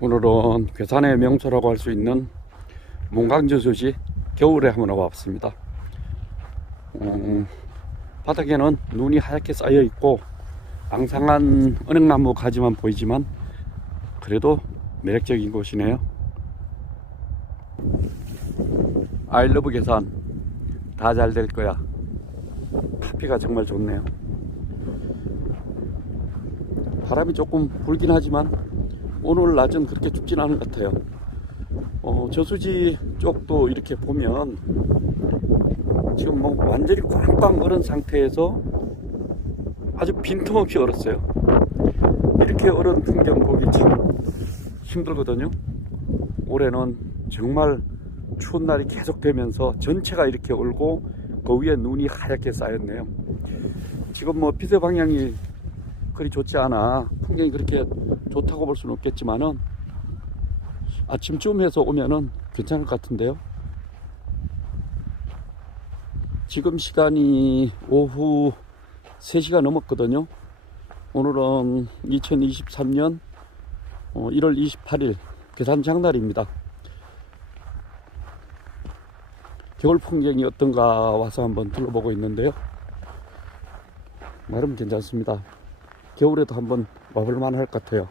오늘은 괴산의 명소라고 할 수 있는 문강저수지 겨울에 한번 와봤습니다. 음, 바닥에는 눈이 하얗게 쌓여 있고 앙상한 은행나무 가지만 보이지만 그래도 매력적인 곳이네요. 아이러브 괴산 다 잘 될 거야. 카피가 정말 좋네요. 바람이 조금 불긴 하지만 오늘 낮은 그렇게 춥진 않은 것 같아요. 어, 저수지 쪽도 이렇게 보면 지금 뭐 완전히 꽝꽝 얼은 상태에서 아주 빈틈없이 얼었어요. 이렇게 얼은 풍경 보기 참 힘들거든요. 올해는 정말 추운 날이 계속되면서 전체가 이렇게 얼고 그 위에 눈이 하얗게 쌓였네요. 지금 뭐 피서 방향이 그리 좋지 않아 풍경이 그렇게 좋다고 볼 수는 없겠지만은 아침쯤 해서 오면은 괜찮을 것 같은데요. 지금 시간이 오후 3시가 넘었거든요. 오늘은 2023년 1월 28일 괴산 장날입니다. 겨울 풍경이 어떤가 와서 한번 둘러보고 있는데요. 나름 괜찮습니다. 겨울에도 한번 와볼 만 할 것 같아요.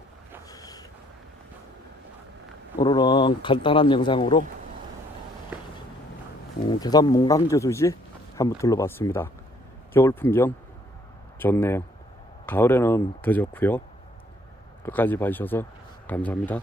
오늘은 간단한 영상으로 음, 계산 문강저수지 한번 둘러봤습니다. 겨울 풍경 좋네요. 가을에는 더 좋고요. 끝까지 봐주셔서 감사합니다.